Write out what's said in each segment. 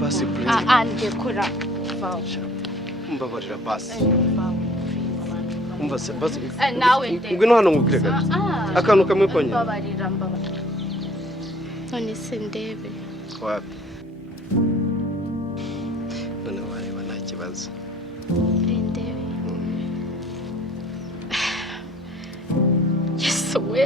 basi please ande kura mbabarira basi umva se basi nawe nde ngwino hano ngubwire gato akantu kamwe konye mbabarira none se ndebe wapi none wareba nta kibazo ndebe Yesu we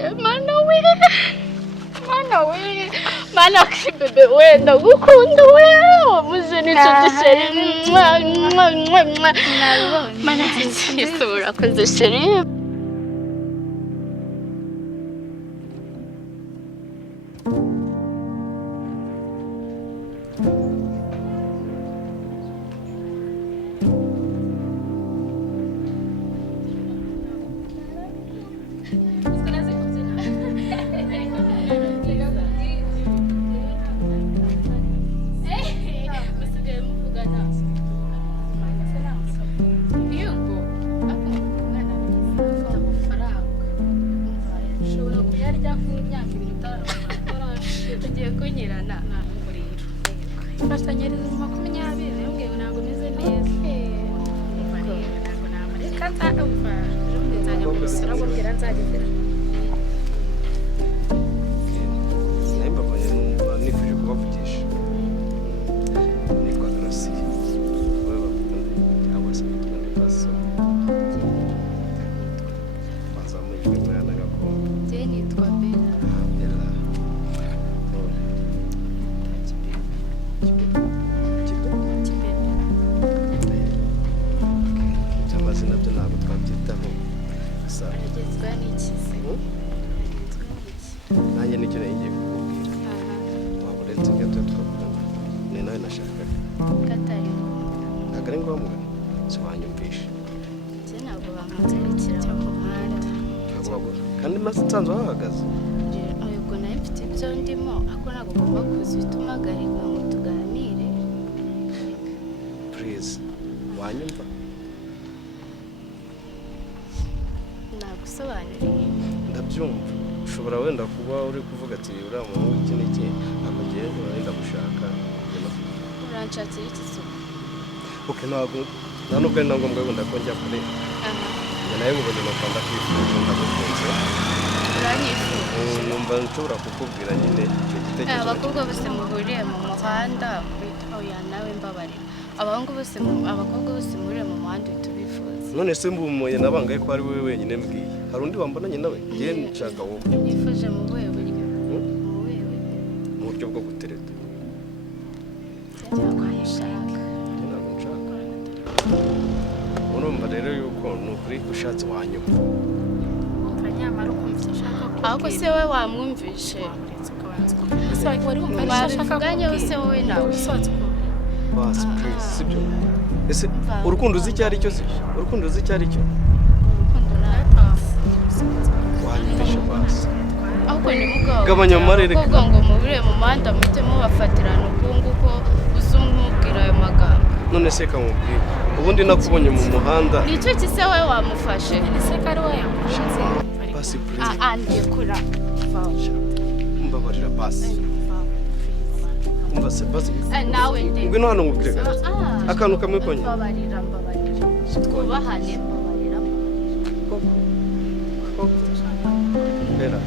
mana kibebe we ndagukunda we wamuze n'icyo sheri mana Yesu urakoze sheri Sanzo hagaze ayuko naye mfite ibyo ndimo ako ntabwo ugomba kuzitumagarika ngo tuganire please wanyumva nagusobanuriye ndabyumva ushobora wenda kuba uri kuvuga ati uriya muntu iki n'iki akagiye wenda gushaka uranshakira iki se okay ntabwo nubwo ari ngombwa wenda ko njya kure nawe mubonye n'Rwanda kwifuza ndagukunze numva nshobora kukubwira nyine icyo gitekerezo abakobwa bose muhuriye mu muhanda oya nawe mbabarira abakobwa bose muhuriye mu muhanda tubifuza none se mbumuye nabangaye ko ari wowe wenyine mbwiye hari undi wambonanye nawe ngiye nshaka wowe nifuje mu buhe buryo mu buryo bwo gutereta ntabwo nshaka urumva rero yuko nukuri ushatse wanyuma nyamara ukumva ushaka ko ahubwo se we wamwumvishe ese wari wumva ashaka kuganya se wowe nawe basi please sibyo ese urukundo uzi icyo ari cyo se urukundo uzi icyo ari cyo wanyumvishe basi ahubwo ni mugabo gabanya amarere kuko ngo mubire mu muhanda muhite mubafatirana ukungu ko uzumubwira ayo magambo none se kamubwira ubundi nakubonye mu muhanda nicyo kise we wamufashe ese kari we yamufashe basi please ande kura mbabarira basi umva se basi nawe nde ngwino hano ngubwire gato akantu kamwe konye mbabarira twubahane mbabarira bera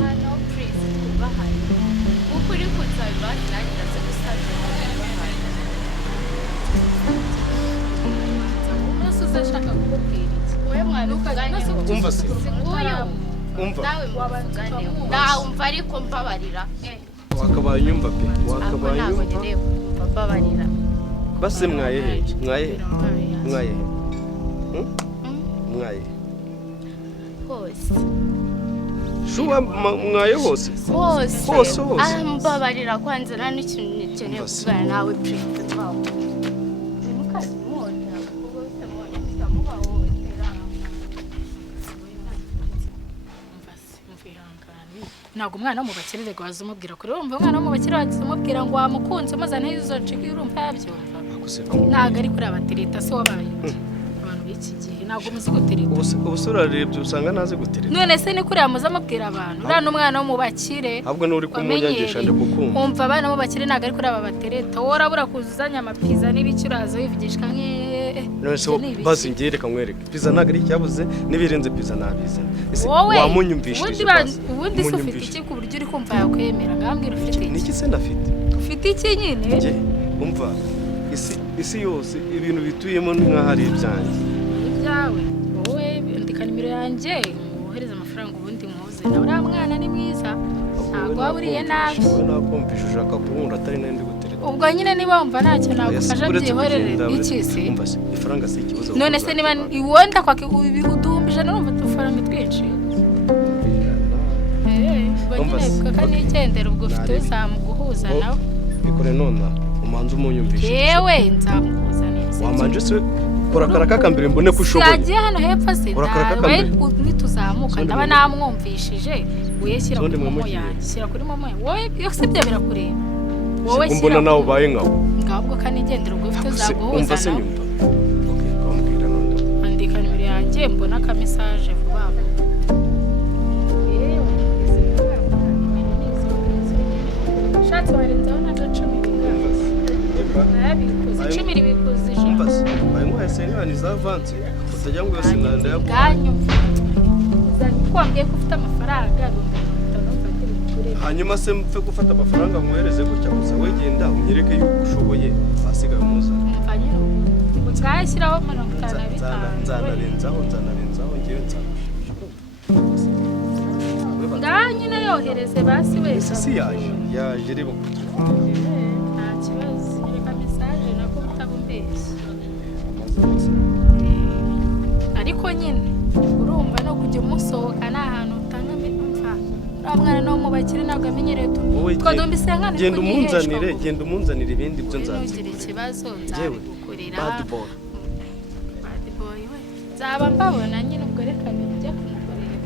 hano please twubahane kuko uri kunsaba nanjye ndaze gusabira uzashaka kukubwira iki wowe mwana ukagane umva se umva nawe muvugane nawe umva ariko mbabarira wakabaye nyumva pe wakabaye nyumva mbabarira base mwaye hose shuwa mwaye hose mbabarira kwanza nta n'ikintu nikeneye kuvugana nawe please ntabwo umwana wo mu bakire waza umubwira kure urumva umwana wo mu bakire waza umubwira ngo wamukunze muzane izo nshinga urumva yabyumva ntabwo ari kuri abatereta se wabaye abantu b'iki gihe ntabwo muzi gutereta ubusura rebye usanga naze gutereta none se ni kuriya muza mubwira abantu uriya n'umwana wo mu bakire ahubwo n'uri kumunyagisha ndi kukumva umva abana bo bakire ntabwo ari kuriya babatereta wowe urabura kuzuzanya amapiza n'ibiki uraza wivugishwa basi ngiye reka nkwereke pizza ntabwo ari icyabuze n'ibirenze pizza nabize wamunyumvishije ubundi se ufite iki ku buryo uri kumva yakwemera ngambwira ufite iki niki se ndafite ufite iki nyine umva isi yose ibintu bituyemo nk'aho ari ibyanjye ibyawe wowe ndika nimero yanjye wohereza amafaranga ubundi muze nawe uriya mwana ni mwiza ntabwo waba uriye nabi wowe nakumvisha ushaka kunkunda atari nayo ndi gutereta ubwo nyine niba wumva ntacyo nagufasha byihorere iki se ifaranga si ikibazo none se niba wenda kwaka uduhumbi ijana urumva udufaranga twinshi kanigendera ubwo ufite uzamuguhuza nawe bikore none umanze umunyumvishe yewe nzamuhuza neza wamanje se korakara kakambere mbone ko ushoboye yagiye hano hepfo se nawe nituzamuka ndaba namwumvishije uyeshyira kuri momo yanjye shyira kuri momo wowe yo se byo birakureba wowe shyira mbona nawe ubaye nkawe ngabwo kanigendera ubwo ufite uzaguhuza umva se nyumva okay kambwira none andika nimero yanjye mbona ka message vuba shatse warenzaho na gacumi icumi ribikuza ijana bayimwaye senga ni za vance utajya ngo yose ndanda yaguhanyu twambwiye ko ufite amafaranga hanyuma se mpfe gufata amafaranga mwohereze gutya gusa wegenda unyereke yuko ushoboye asigaye umuza umva nyine ubu twashyiraho 55 nzanarenzaho ngewe ngaha nyine yohereze basi wese si yaje reba ku telefone nta kibazo reka message nako utabumbeshye ariko nyine urumva no kujya umusohoka nta hantu utanga mva mwana no mu bakire ntabwo amenyereye twadombise nkana genda umunzanire ibindi byo nzagira ikibazo nzabigukorera bad boy we nzaba mbabona nyine ubwo reka njya kumukorera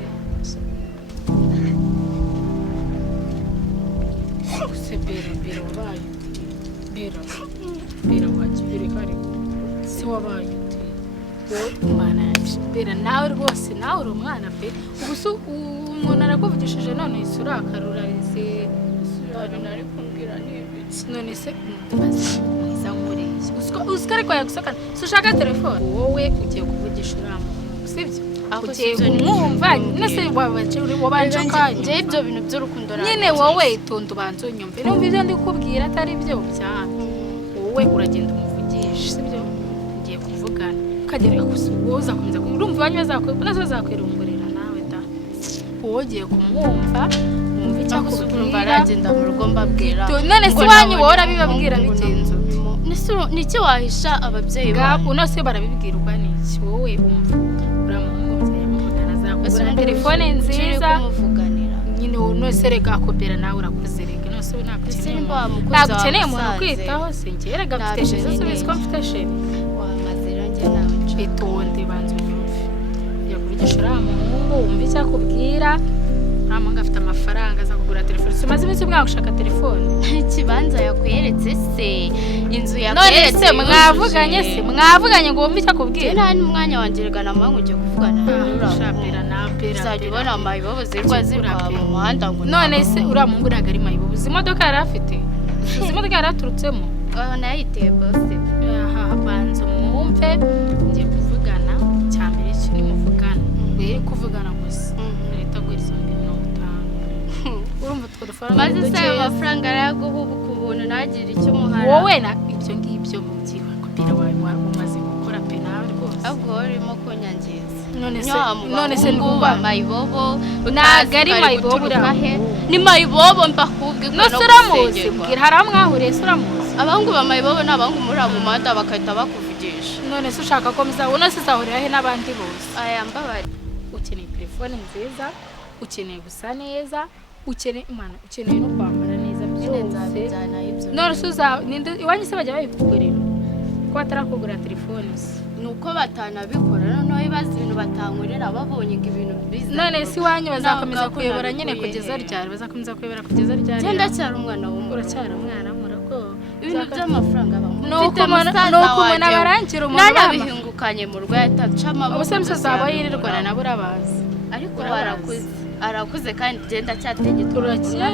se bera wabaye bera wakibere kare se wabaye umwana bera nawe rwose nawe uri umwana pe ubuso umuntu arakuvugishije none isura akarurarize isura nari kumbwira n'ibiki none se mwiza nkureye usika ariko yagusakana se ushaka telefone wowe ugiye kuvugisha uramu sibyo ugiye kumwumva nese wabanje kanje ibyo bintu by'urukundo nyine wowe tonda ubanze unyumve numva ibyo ndi kubwira atari byo cyane wowe uragenda umuvugisha sibyo ngiye kuvugana ukagera kusuhuza kumeza urumva wanyu bazakwirungurira nawe da wowe ugiye kumwumva wumva icyo akubwira aragenda mu rugo mbabwira none se wanyu wowe bibabwira bigenzo niki wahisha ababyeyi bawe uno se barabibwira ubwa niki wowe umva uramuhamagara telefone nziza nyine uno se rega kopera nawe urakuzerega no se nagukeneye umuntu kwitaho se ngerega mfite sheze se ko mfite sheze wamazira njye nawe itonde banze unyumve yakuvugisha uramuhungu wumva icyo akubwira ntamuntu afite amafaranga aza kugura telefone umaze iminsi umwaka ushaka telefone ikibanza yakweretse se inzu yakweretse mwavuganye ngo wumve icyo akubwira nta n'umwanya wangerega na mwangu ugiye kuvugana uzajya ubona mayibobo zirwa zirwa mu muhanda ngo none se uriya muhungu ntabwo ari mayibobo izi modoka yari afite izi modoka yari aturutsemo nayiteye bose banza mwumve ngiye kuvugana cya mbere cyo nimuvugana were kuvugana gusa leta guhereza 50 urumva tworofaranga maze se ayo mafaranga araguha ku buntu nagira icyo muhara wowe na ibyo ngibyo mubyiba kopira wawe umaze gukora pe nawe rwose ahubwo urimo kunyangiza none se ngumba mayibobo ntabwo ari mayibobo ni mayibobo mbakubwe no suramuzi mbwira haramwahuriye suramuzi abahungu ba mayibobo n'abahungu muri abo muhanda bakahita bakuvugisha none se ushaka ko muzabona se zahurira he n'abandi bose aya mbabari ukeneye telefone nziza ukeneye gusa neza ukeneye no kwambara neza byose none se iwanyu se bajya babikugurira ko batarakugura telefone nuko batanabikora noneho ibibazo ibintu batankurira babonye ngo ibintu biza none si wanyu bazakomeza kuyobora nyine kugeza ryari bazakomeza kuyobora kugeza ryari genda cyari umwana w'umuntu uracyari umwana murako ibintu by'amafaranga nuko umuntu abarangira umuntu twirukanye mu rugo yataca amaboko ubuse musazaba yirirwana nabo urabazi ariko arakuze kandi genda cyategeka urakeye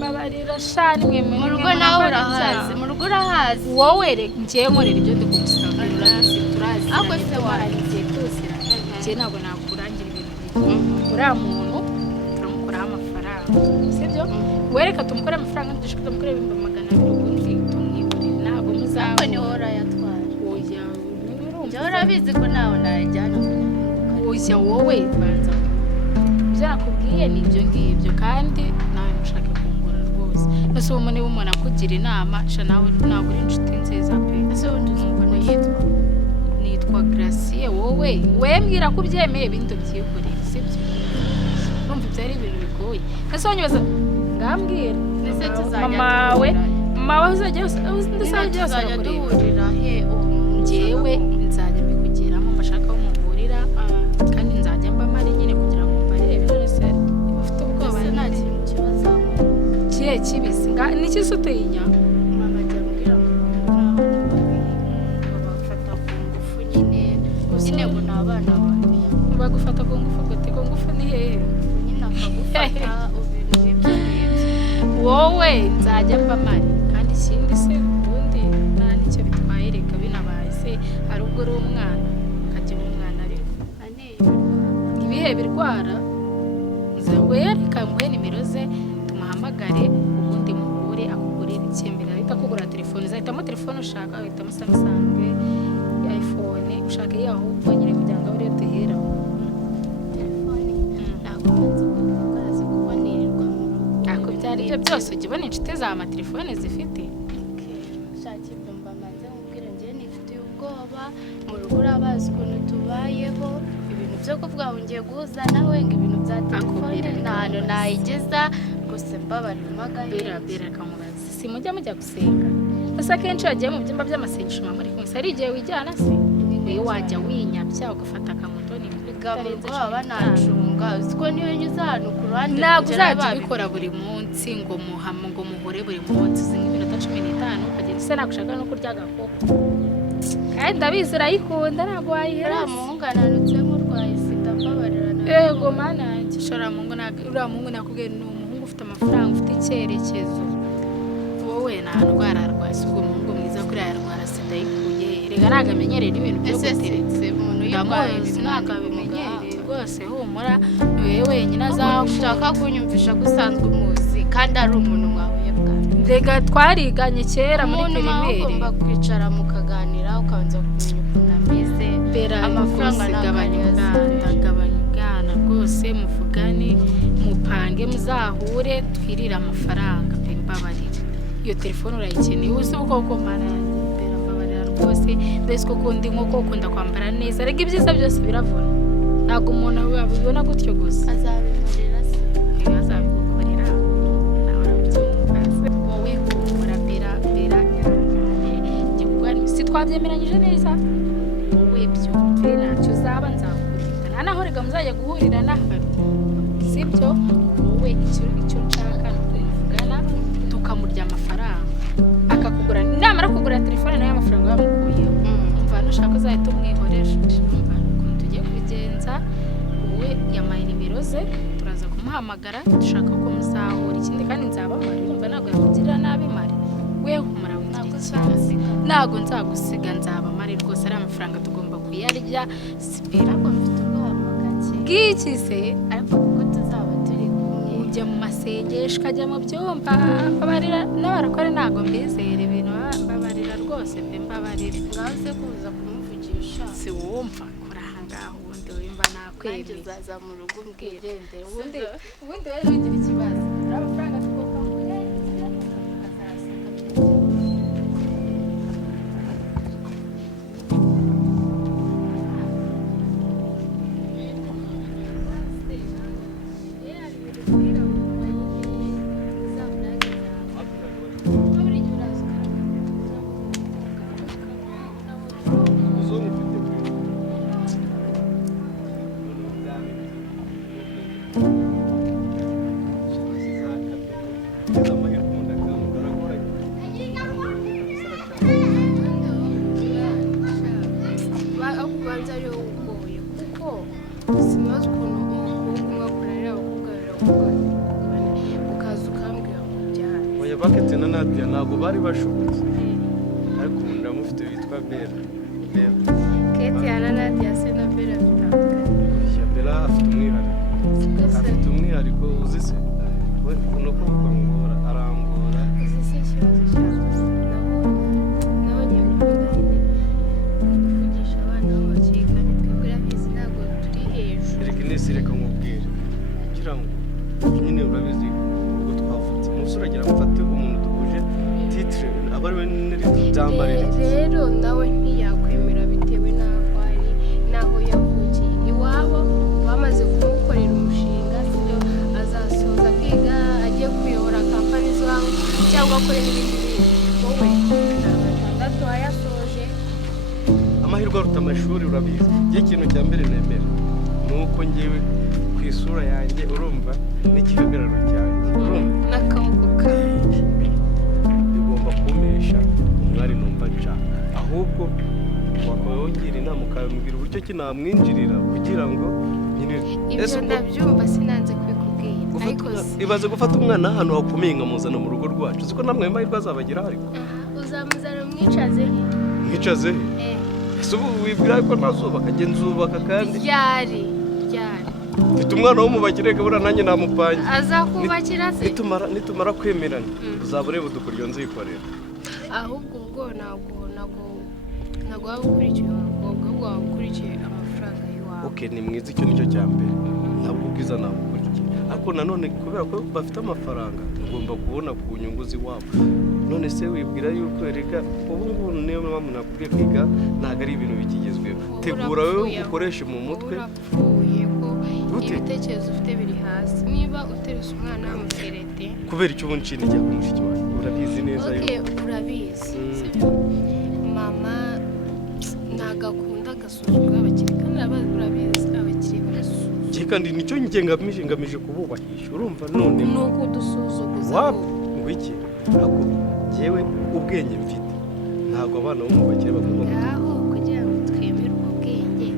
babarira shani mwe mu rugo nawe urahazi mu rugo urahazi wowe ngiye nkorera ibyo ndi kugusabira urazi turazi ako se warangiye tuzira ngiye ntabwo nakurangira ibintu uriya muntu turamukoraho amafaranga sibyo wereka tumukore amafaranga dushaka tumukore 200 ubundi tumwibonera ntabwo muzaba ni wowe urayatwara oya njye urabizi ko nawe najyana oya wowe banza byakubwiye ni ibyo ngibyo kandi nawe mushaka kungura rwose ese uwo niba umuntu akugira inama sha nawe ntabwo uri inshuti nziza pe ese undi umuntu nitwa Gracie wowe wembwira ko ubyemeye ibindi byihurire sibyo numva byari ibintu bigoye ese wanyoza ngambwira ese tuzajya mama we uzajya duhurira he njyewe nzajya mbikugiramo mbashaka aho muvurira kandi nzajya mba mari nyine kugira ngo mbarebe none ufite ubwoba nta kintu kibazo kiye kibisi niki se utinya mama ajya mbwira ngo bafata ku ngufu nyine ngo ni abana babi bagufata ku ngufu gute ku ngufu ni hehe nyine akagufata ibintu nk'ibyo wowe nzajya mba mari kandi ikindi se ubundi nta nicyo bitwaye reka binabaye se hari ubwo uri umwana ukajya umwana ariko ibihe birwara wereka nguhe nimero ze tumuhamagare ubundi muhure akugurira icyembere ahita akugura telefone uzahitamo telefone ushaka uhitamo Samsung iPhone ushaka iyo ahubwo nyine kugira ngo uriyo duhera telefone ntabwo nzi gukora kuko nirirwa mu rugo ako byari byo byose ujya ubona inshuti za amatelefone zifite shaki byumva manze mubwira njye nifitiye ubwoba mu rugo urabazi ukuntu tubayeho ibintu byo kuvuga ngo ngiye guhuza nawe ngo ibintu bya telefone nta hantu nayigeza gusa mbabarira bera kamubaza si mujya gusenga gusa akenshi wagiye mu byumba by'amasengesho muri kumwe ari igihe wijyana se iyo wajya winyabya ugafata akamoto ni bigarenze baba nacunga uziko niyo nyuze ahantu ku ruhande ntabwo uzajya ubikora buri munsi ngo muhure buri munsi uzi nk'iminota 15 ukagenda se nagushaka no kurya agakoko kandi ndabizi urayikunda ntabwo wayihera muhungu ananutse nk'urwaye sida mbabarira yego mana gishora uriya muhungu nakubwiye ni umuhungu ufite amafaranga ufite icyerekezo wowe nta ndwara arwaye si ubwo umuhungu mwiza kuri yarwara sida yikuye rega ntabwo amenyereye n'ibintu byo guteretse umuntu yirwaye ntabwo abimenyereye rwose humura ni wowe wenyine ushaka kunyumvisha ko usanzwe umuzi kandi ari umuntu mwahuye bwa rega twariganye kera muri pirimeri ugomba kwicara mukaganira ukabanza kumenya ukuntu ameze amafaranga agabanya ubwana rwose muvugane mupange muzahure twirire amafaranga pe mbabarira iyo telefone urayikeneye uzi ubwoko mana yanjye mbera mbabarira rwose mbese ko ukunda inkoko ukunda kwambara neza rega ibyiza byose biravuna ntabwo umuntu abibona gutyo gusa azabimurira se azabigukorera nawe urabyumva se wowe humura bera si twabyemeranyije neza wowe byumve ntacyo uzaba nzakurinda naho rega muzajya guhurira n'ahari sibyo wowe icyo nshaka ni ukumuvugana tukamurya amafaranga akakugura namara kugura telefone nayo amafaranga yamukuyeho umva nushaka uzahita umwihoresha umva ukuntu tugiye kubigenza wowe yamaye nimero ze turaza kumuhamagara dushaka ko muzahura ikindi kandi nzabamara umva ntabwo yakugirira nabi mari wewe humura ntabwo nzagusiga nzabamare rwose ari amafaranga tugomba kuyarya sibera ko mfite ubwoba gake bw'iki se ariko kuko tuzaba turi kumwe ujya mu masengesho ukajya mu byumba mbabarira n'abarakore ntabwo mbizera ibintu mbabarira rwose pe mbabarira ngaho se kuza kumuvugisha si wumva kuri aha ngaha ubundi wimba nakwemeye uzaza mu rugo mbwirende ubundi rero ugira ikibazo ari amafaranga tugomba kuyarya Kete na Nadia ntabwo bari bashobotse ariko ubu ndamufite witwa Bella. Kete na Nadia se na Bella bitandukanye. Bella afite umwihariko uzi se we uno ko kwangora arangora Uzi se ikibazo cyawe naho nyakunda kuvugisha abana b'abakeka twebwe abizi ntabwo turi hejuru. reka nese reka nkubwire kugira ngo nyine urabizi ubwo twavutse umunsi uragira mfate umuntu duhuje titre aba ari we byambarira rero nawe ntiyakwemera bitewe n'aho ari n'aho yavukiye iwabo bamaze kumukorera umushinga sibyo azasoza kwiga agiye kuyobora kampani z'iwabo cyangwa akore n'ibindi bintu wowe batandatu wayasoje amahirwe aruta amashuri urabizi igihe ikintu cya mbere nemera ni uko ngewe ku isura yanjye urumva n'igihagararo cyanjye urumva n'akaboko kawe bigomba kumesha umwari numva nshaka ahubwo wakongera inama ukambwira uburyo ki namwinjirira kugira ngo nyine ibyo ndabyumva sinanze kubikubwira ariko ibaze gufata umwana ahantu hakomeye nkamuzana mu rugo rwacu uziko namwe amahirwe azabageraho ariko uzamuzana mwicaze mwicaze ese ubu wibwira ko ntazubaka njye nzubaka kandi ryari mfite umwana w'umubakire kabura nanjye namupange azakubakira se nitumara kwemerana uzaba ureba udukuryo nzikorera ahubwo ubwo ntabwo waba ukurikiye umukobwa ahubwo waba ukurikiye amafaranga y'iwawe ni mwiza icyo nicyo cya mbere ntabwo ubwiza ntabwo ukurikiye ariko nanone kubera ko bafite amafaranga ugomba kubona ku nyungu z'iwabo none se wibwira yuko erega ubu ngubu niyo mpamvu nakubwiye kwiga ntabwo ari ibintu bikigezweho tegura wowe ukoreshe mu mutwe ibitekerezo ufite biri hasi niba uteretse umwana w'umuserete kubera icyo ubu nshinga ijya kumushiki wawe urabizi neza yuko urabizi mama ntabwo akunda agasuzugura abakire kandi urabizi abakire barasuzugura kandi nicyo ngamije kububahisha urumva none ni uko udusuzuguza ngo iki ntabwo njyewe ubwenge mfite ntabwo abana bo mu bakire bagomba aho kugira ngo twemere ubwo bwenge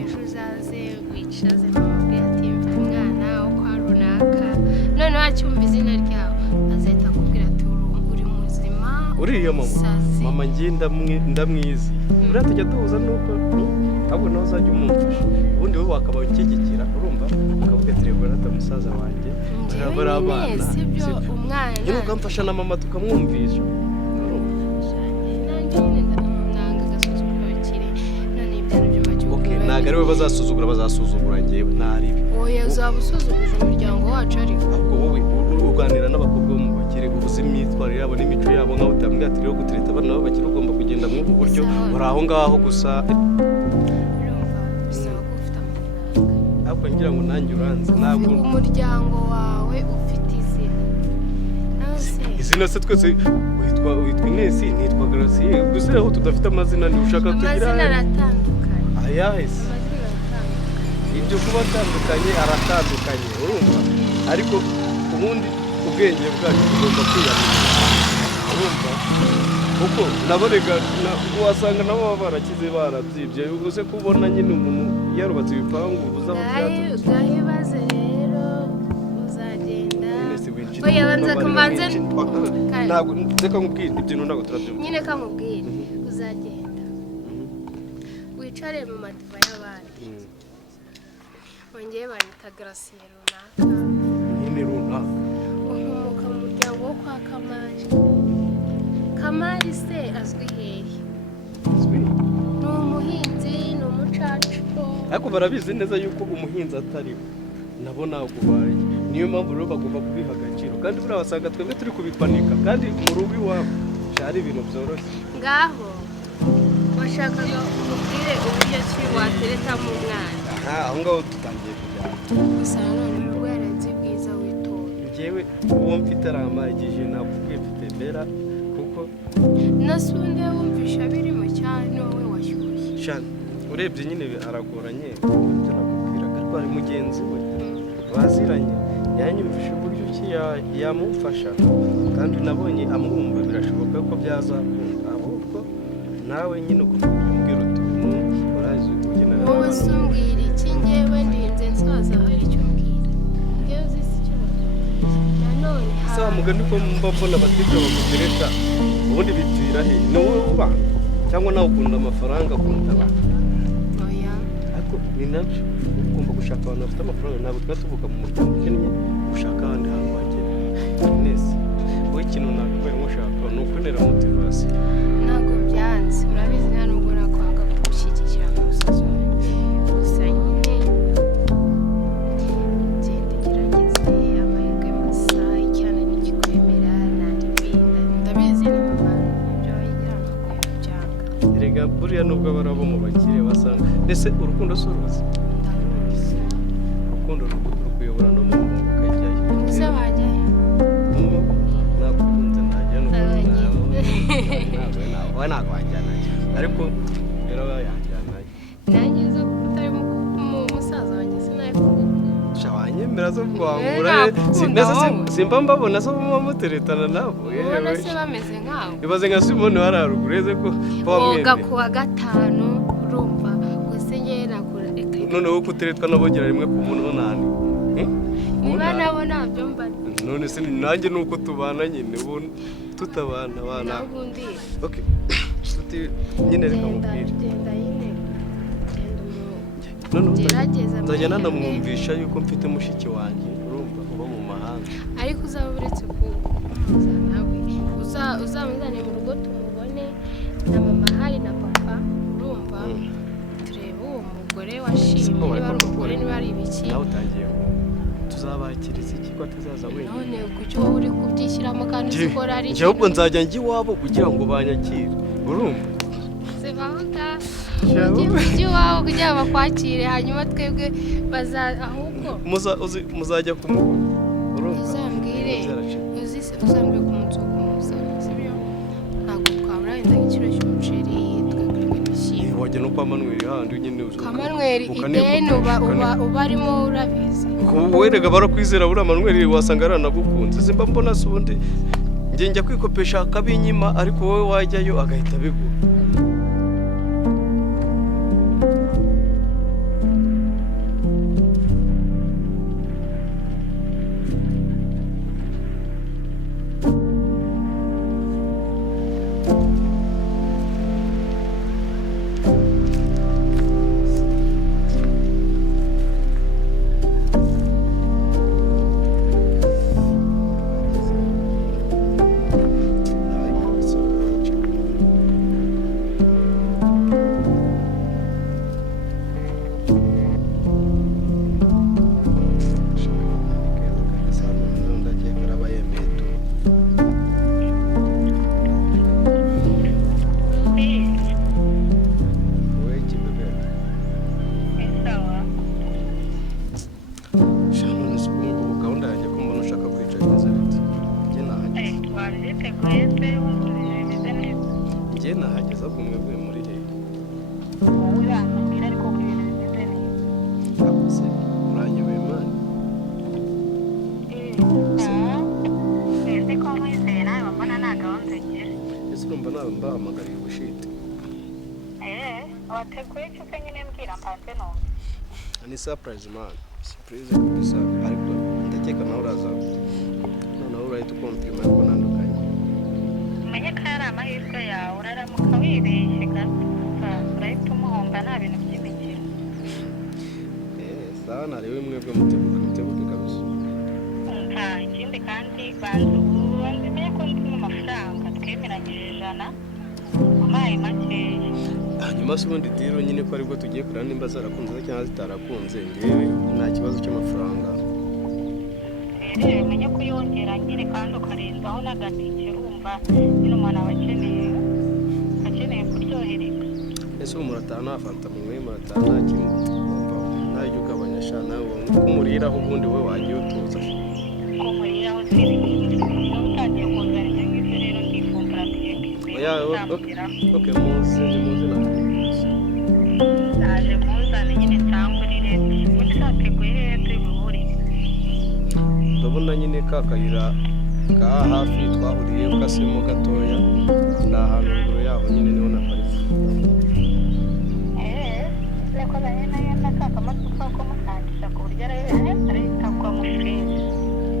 ejo uzaze wicaze n'umubwire ati mfite umwana wo kwa runaka noneho acyumva izina ryawe azahita akubwira ati uri muzima uriya mama ngiye ndamwizi uriya tujya duhuza nuko ahubwo nawe uzajya umumfasha ubundi wowe wakabaye unshyigikira urumva ukavuga ati reba rata musaza wanjye ntabwo ari abana sibyo umwana nyine ukamfasha na mama tukamwumvisha ntabwo ari we bazasuzugura ngewe ntaribi oya uzaba usuzuguje umuryango wacu ariko ahubwo wowe uganira n'abakobwa bo mu bakire ubuze imyitwarire yabo n'imico yabo nkaho utambwira ati rero gutereta abana b'abakire ugomba kugenda muri ubu buryo buri aho ngaho gusa bisaba ko ufite amafaranga ariko ngira ngo nanjye uranze ntabwo umuryango wawe ufite izina se twese witwa Inesi nitwa Gracie gusa aho tudafite amazina ushaka kugira amazina aratandukanye ayahise ibyo kuba atandukanye aratandukanye urumva ariko ubundi ubwenge bwacu bugomba kwiyamira urumva kuko naborega wasanga nabo barakize barabyibye uze kubona nyine umuntu yarubatse ibipangu ubuza aho byaje rero uzagenda oya banza kumanze ntabwo reka nkubwire ibintu ntabwo turabyumva nyine kamubwire uzagenda wicare mu madiva y'abandi bongeye banyita Gracie runaka nyine runaka ukomoka mu muryango wo kwa Kamari se azwi hehe ni umuhinzi ni umucacu ariko barabizi neza yuko umuhinzi atari we nabo ntabwo bari niyo mpamvu rero bagomba kubiha agaciro kandi buriya wasanga twebwe turi kubipanika kandi mu rugo iwabo ari ibintu byoroshye ngaho washakaga umubwire uburyo ki wateretamo umwana aho ngaho dutangiye kujyana gusa none nubwo yarenze bwiza witonda njyewe uwo mfite aramagije nakubwiye mfite Bella kuko nasundi wumvisha birimo cyane wowe washyushye urebye nyine aragoranye ibyo nakubwiraga ariko hari mugenzi we baziranye yanyumvisha uburyo ki yamufasha kandi nabonye amwumva birashoboka ko byazakunda ahubwo nawe nyine ukubwira utuntu urazi kugenera wowe sumbwira iki ngewe ndinze nsaza hari icyo mbwira ngewe uzi icyo nanone ese wa mugani ko mba mbona abatike bagutereta ubundi bipfira he ni wowe ubanga cyangwa nawe ukunda amafaranga akunda abantu oya ariko ni nabyo ugomba gushaka abantu bafite amafaranga ntabwo tuba tuvuga mu muryango ukennye gushaka ahandi hantu hagera neza wowe ikintu nakubwira nk'ushaka ni ukwinera motivasiyo ntabwo byanze urabizi nta nubwo nakwanga kugushyigikira mu musozi gusa nyine genda ugerageze amahirwe masa icyana n'ikikwemera ntabibinda ndabizi ni mama ibyo wayigira ntabwo yabyanga erega buriya nubwo abari abo mu bakire basanga mbese urukundo si uruzi ndaruzi urukundo rukuyobora no mu muhungu ukajyayo uze wajyayo nagukunze najya wowe ntabwo wajyanayo ariko rero yajyanayo nanjye zo utari musaza wanjye sinayikunda sha wanyemera zo kuwangura simba mbabona zo muteretana nabo ubona se bameze nkawe ibaze nka Simone wari haruguru eze ko woga kuwa gatanu urumva gusa njye nakura noneho kuteretwa nabogera rimwe ku munani niba nabo ntabyo mbana none se nanjye nuko tubana nyine ubu tutabana bana ubundi okay tuti nyine reka mubwire genda nyine none gerageza nzajya nanamwumvisha yuko mfite mushiki wanjye urumva uba mu mahanga ariko uzaba uretse kumuzana nawe uzamuzane mu rugo tumubone na mama hari na papa urumva turebe uwo mugore washimye niba ari umugore niba ari ibiki nawe utangiye tuzabakiriza iki ko atazaza wenyine none kuki wowe uri kubyishyiramo kandi uzikora ari njye ahubwo nzajya njya iwabo kugira ngo banyakire urumva zibahuta ujye iwabo kugira ngo bakwakire hanyuma twebwe ahubwo muzajya kumubona urumva uzambwire uzambwire ku munsi wo kumuzana sibyo ntabwo twabura wenda igiciro cy'umuceri tukagura ibishyimbo wajya no kwa Manuel handi nyine kwa Manuel ideni uba arimo urabizi werega barakwizera buriya Manuel wasanga aranagukunze simba mbona se ubundi njya kwikopesha akabinyima ariko wowe wajyayo agahita abigura ni surprise man surprise kabisa ariko ndakeka nawe uraza noneho urahita ukomprima yuko nandukanye umenye ko ari amahirwe yawe uraramuka wibeshye gato urahita umuhomba nta bintu by'imikino sawa narebe mwebwe mutebuke kabisa nta ikindi kandi banza umenye ko ndi mu mafaranga twemeranyije 100 umpaye makeya hanyuma se ubundi diro nyine ko aribwo tugiye kureba nimba zarakunze cyangwa zitarakunze ngewe nta kibazo cy'amafaranga rero umenye ko yongera nyine kandi ukarenzaho n'agatike urumva nyine umuntu aba akeneye kuryohereka ese ubu muratana fanta mwe muratana kimwe ntajya ugabanya sha nawe kumuriraho ubundi we wagiye utuza kumuriraho se utagiye kuzana ibyo rero ndifumbura okay muzi naje muzane nyine nsangurire ubundi zateguye hehe turi buhurire ndabona nyine ka kayira ka hafi twahuriye ukasemo gatoya ni ahantu ruguru yaho nyine niho na paritse reko nanye nayenda kakamodoka ko mukangisha ku buryo arahita kwa mufreze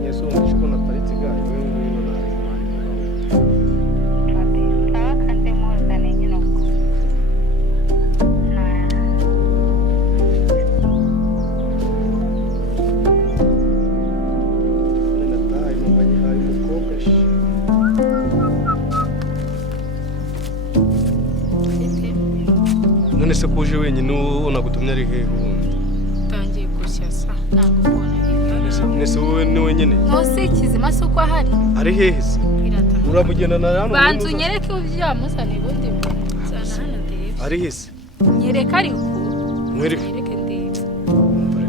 yesu wumvishe ko na paritse gayo none se kuje wenyine unagutumye ari hehe ubundi utangiye gushya sa ntabwo ubona nese wowe ni wenyine ntose kizima se uko ahari ari hehe se uramugendana hano banza unyereke ubyamuzana ubundi cyane hano ndebe ari hehe se nyereka ariko mwereke ndebe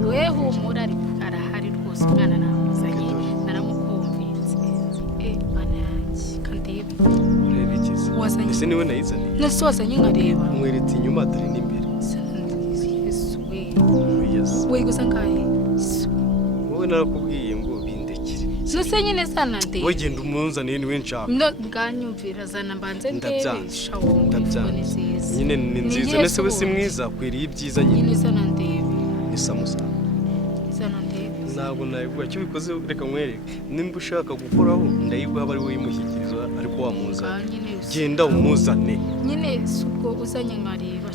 we humura ariko arahari rwose umwana namuzanye naramukumvitse bana yanjye kandebe urebe ikize wazanye ese niwe nayizaniye nose wazanye nkareba mweretse inyuma atari n'imbere we gusa ngahe wowe narakubwiye ngo bindekire nose nyine sana ndebe wowe genda umunzaniye niwe nshaka no bwanyumvira zana mbanze ndebe shawo ndabyanze nyine ni nziza nese we si mwiza kwiriye ibyiza nyine sana ndebe ni samusa sana ndebe ntabwo nayiguha icyo bikoze reka nkwereke nimba ushaka gukoraho ndayiguha aba ari wowe yimushyikiriza ariko wamuzana genda umuzane nyine subwo uzanye nkareba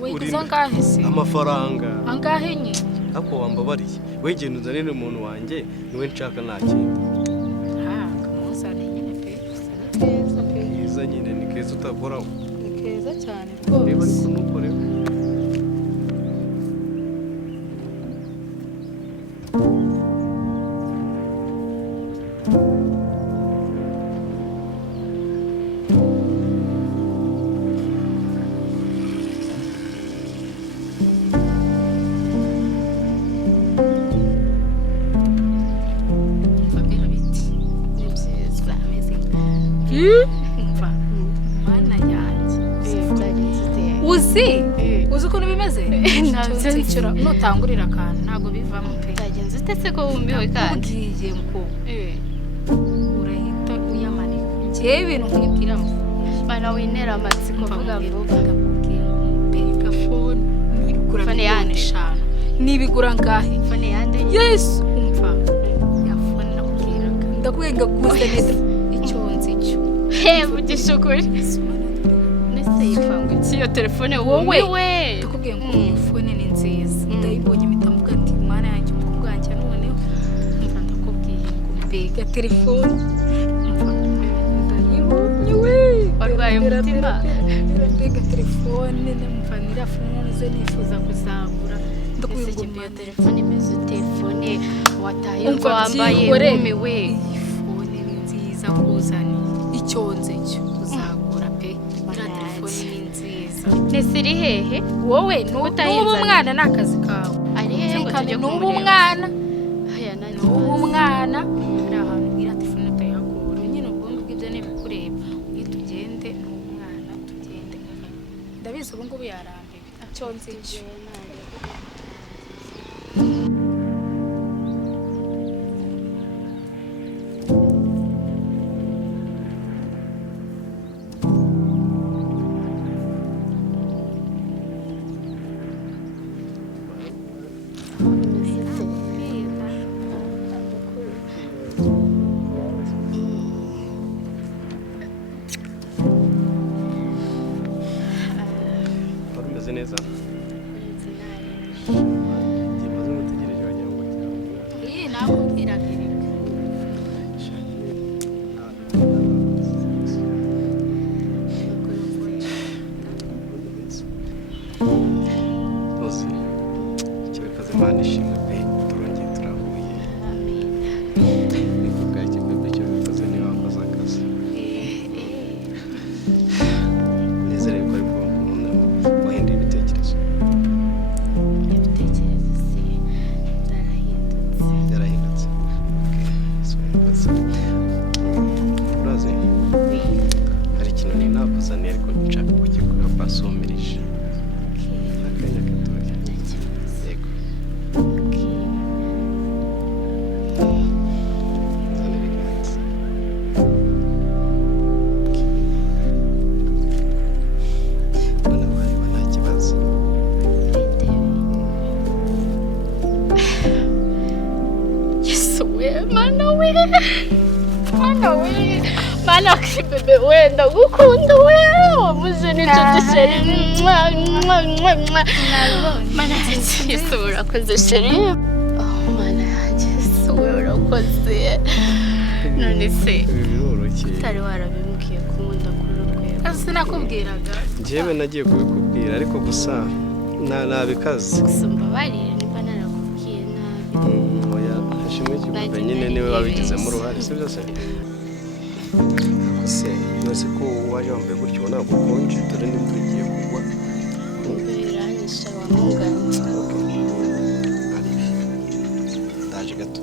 we gusa ngahe se amafaranga angahe nye ako wambabariye we genda unzanire umuntu wanjye niwe nshaka nta kintu kamuzane nyine pe keza pe keza nyine ni keza utakoraho ni keza cyane reba rwose ariko ntukoreho uzi ukuntu bimeze nutangurira akantu ntabwo bivamo pe byagenze utetse ko wumbiwe kandi ubwiye ngo urahita uyamanika njyewe ibintu nkubwiramo bana winera amatsiko mvuga ngo mbega fone nibigura miliyoni 5 nibigura ngahe fone yande yes umva ya fone nakubwiraga ndakubwiye ngaguze neza icyo nzi cyo vugisha ukuri nese yipanga iyo telefone wowe ndakubwiye ngo iyi fone ni nziza ndayibonye mitambuga ati mana yanjye umukobwanjye noneho umva ndakubwiye ngo mbega telefone umva ndayibonye we warwaye umutima mbega telefone numva nirafumuze nifuza kuzagura ndakubwiye ngo iyo telefone imeze telefone wataye ngo wambaye umiwe iyi fone ni nziza kuzana icyo nzi cyo uzagura pe telefone ni nziza nese iri hehe wowe n'ubu mwana ni akazi kawe ari hehe ngo tujye n'ubu mwana haya nani n'ubu mwana ari ahantu bwira telefone utayakura nyine ubwonko bw'ibyo ntibikureba iyo tugende n'ubu mwana tugende ndabizi ubu ngubu yarambiwe icyo nzi cyo Bimeze neza maze mutegereje wagira ngo iyi nakubwira kereka rwose icyo bikoze Mallish pe turongeye turahuye ni kubwacyo bebe icyo bikoze niba wakoze akazi nezerewe ko ariko wahinduye ibitekerezo se byarahindutse urazi hari ikintu nari nakuzaniye ariko nshaka kugikora basomirije akanya gatoya yego nzanira iganza none wareba nta kibazo yesu we mana we mana bebe wenda gukunda we wamuze n'icyo dusheri mana yesu urakoze sheri mana yesu we urakoze none se biroroshye utari warabimbwiye ko nkunda kuri urwego sinakubwiraga njyewe nagiye kubikubwira ariko gusa nabikaze gusa mbabarire niba narakubwiye nabi oya hashimwe igikorwa nyine niwe wabigizemo uruhare si byose se yose ko waje wambaye gutyo ntabwo ukonje dore n'imvura igiye kugwa biranyisha wamugana ndaje gato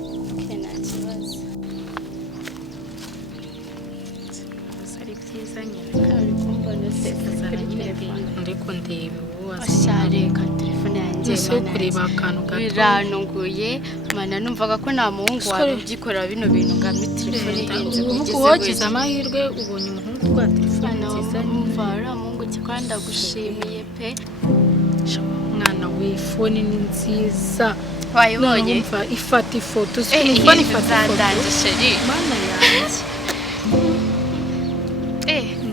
nta kibazo ari byiza nyine kandi kumbona kuzana nyine ariko ndeba ashareka telefone yanjye ese kureba akantu gato biranunguye mana numvaga ko nta muhungu wawe ubyikorera bino bintu ngo ampe telefone irenze ubu wogize amahirwe ubonye umuhungu rwa telefone nziza numva ari umuhungu kandi ndagushimiye pe mwana w'ifone ni nziza wayibonye ifata ifoto ifone ifata ifoto sheri mana yanjye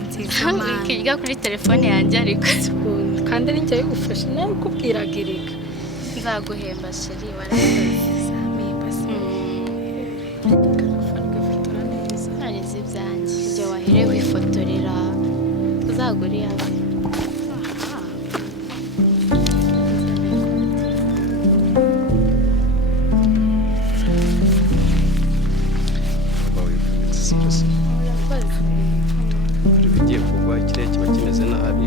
nziza mana kirya kuri telefone yanjye ariko kandi ari njye yigufashe nawe ukubwiraga erega nzaguhemba sheri warakoze gafotora neza narize ibyanjye ibyo waherewe wifotorera uzagura iyawe bigiye kugwa ikirere kiba kimeze nabi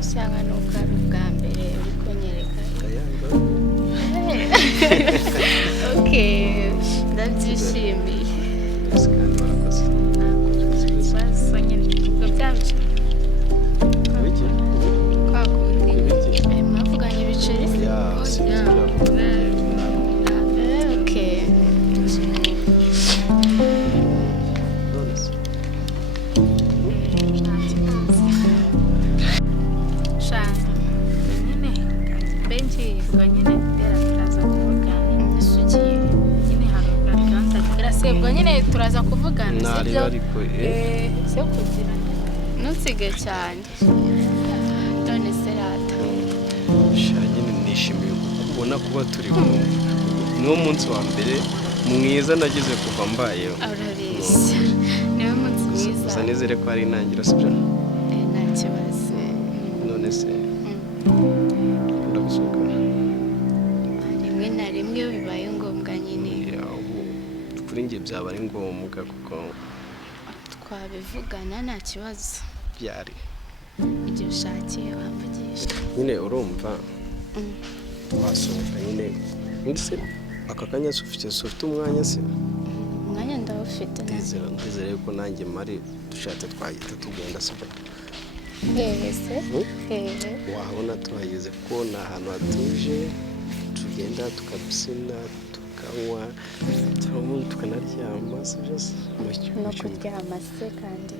usanga nuko ari ubwa mbere uri kunyereka ndabyishimiye ikibazo nyine ubwo byabice mwavuganye ibiceri nyine turaza kuvugana sibyo cyo kugira ntusige cyane none serata nyine nishimiye kubona kuba turi kumwe niwo munsi wa mbere mwiza nagize kuva mbayeho urabeshya niwo munsi mwiza gusa nizere ko ari intangiriro sibyo nta kibazo none se ndagusuka rimwe na rimwe iyo bibaye ngombwa nyine kuri njye byaba ari ngombwa kuko twabivugana nta kibazo byari igihe ushakiye wamvugisha nyine urumva wasohoka nyine ndetse aka kanya ufite umwanya se umwanya ndawufite ndizere ko nanjye mari dushatse twahita tugenda sibyo hehe se hehe wahabona tuhageze kuko ni ahantu hatuje tugenda tukabyina tukanywa tukanaryama si byose no kuryama se kandi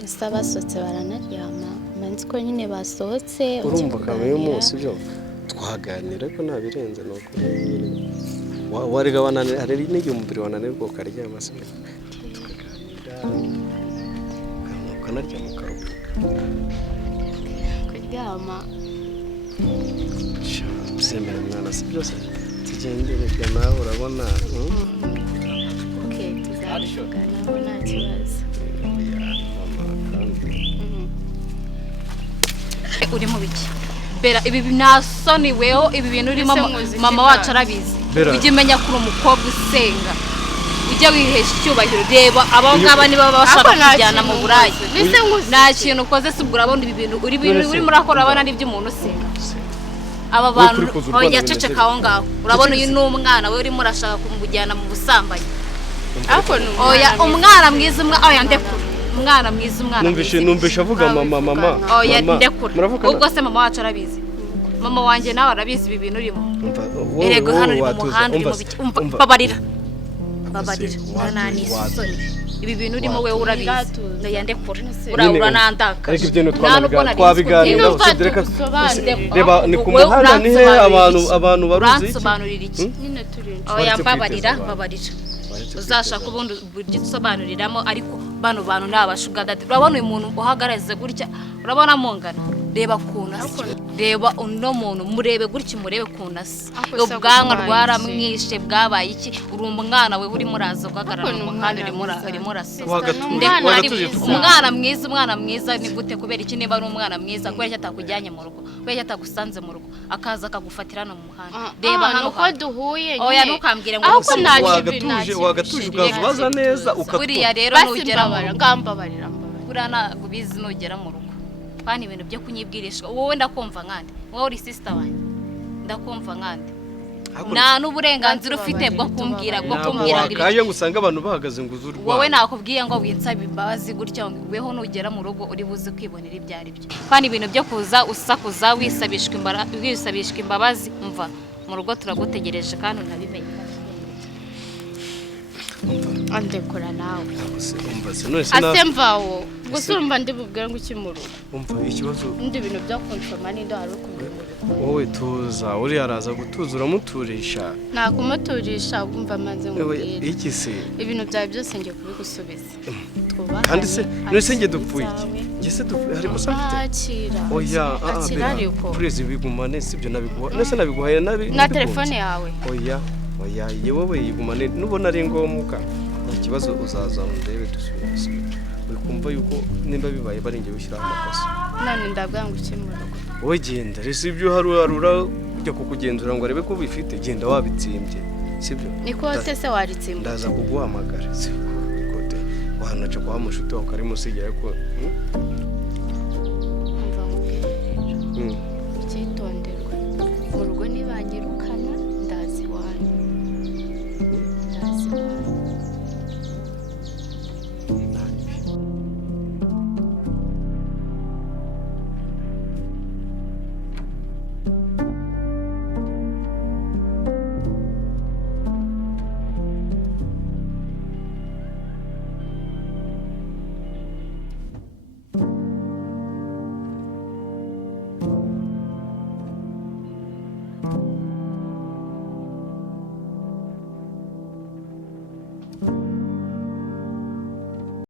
gusa basohotse baranaryama manzi ko nyine basohotse urumva kamwe munsi byo twaganira ko nabirenze no kuri warega wanane ari n'igihe umubiri wananirwa ukaryama se tukaganira ukanaryama ukaruhuka kuryama byemera mwana si byose tugendere nawe urabona tuzabivuganaho nta kibazo uri mu biki bera ibi nasoniweho ibi bintu urimo mama wacu arabizi ujye umenya ko uri umukobwa usenga ujye wihesha icyubahiro reba abo ngaba niba bashaka kujyana mu burayi nta kintu ukoze si ubwo urabona ibi bintu uri murakora urabona n'ibyo umuntu usenga aba bantu yaceceka aho ngaho urabona uyu ni umwana we urimo urashaka kumujyana mu busambanyi oya umwana mwiza oya ndekura umwana mwiza umwana numvisha avuga mama oya ndekura ubwo se mama wacu arabizi mama wanjye nawe arabizi ibi bintu urimo erego hano uri mu muhanda urimo babarira nani isoni ibi bintu urimo we urabizi oya ndekura urabura nandaka ariko ibyo twabiganira reba ni ku muhanda ni he abantu baruzi uransobanurira iki oya babarira uzashaka ubundi buryo usobanuriramo ariko bano bantu ni abashugada urabona uyu muntu uhagaraze gutya urabona mungana reba kunasa reba uno muntu murebe gutya murebe kunasa Ako se ubwanwa gubaye rwaramwishe bwabaye iki uri umwana we uri muraza guhagarara mu muhanda urimo urasa umwana mwiza ni gute kubera iki niba ari umwana mwiza kubera atakujyanye mu rugo kubera atagusanze mu rugo akaza akagufatira no mu muhanda reba hano ko duhuye oya ntukambwire ngo ahubwo wagatuje ukazubaza neza buriya rero nugera mu rugo ngambabarira buriya ntabwo ubizi nugera mu rugo kandi ibintu byo kunyibwirisha wowe ndakumva nkande wowe uri sister wanjye ndakumva nkande nta n'uburenganzira ufite bwo kumbwira wakaje ngo usange abantu bahagaze ngo uzurwa wowe nakubwiye ngo winsabe imbabazi gutya weho nugera mu rugo uri buze kwibonera ibyo ari byo kandi ibintu byo kuza usakuza wisabishwa imbabazi mva mu rugo turagutegereje kandi unabimenye andekora nawe umva ase mvawo gusa urumva ndibubwira ngo ukimuru umva ikibazo ndi ibintu byo kunsoma n'indi hari ukubimura wowe tuza uri araza gutuza uramuturisha nta kumuturisha umva manze ngubwira iki se ibintu byawe byose ngiye kubigusubiza kandi se nese nge dupfuye nge se dupfuye hari gusa mfite akira oya akira ariko prezi bigumane sibyo nabiguha nese nabiguhaye na telefone yawe oya yewe yigumane nubona ari ngombwa nta kibazo uzaza ndebe dusubire wikumva yuko nimba bibaye bari ngiye ushyiraho amakosa none ndabwira ngo ukimura wowe genda rese ibyo harura kujya kukugenzura ngo arebe ko bifite genda wabitsimbye sibyo niko se waritsimba ndaza kuguhamagara sikote wanaca kwa mushuti wawe karimo sigera ko umva ngubwira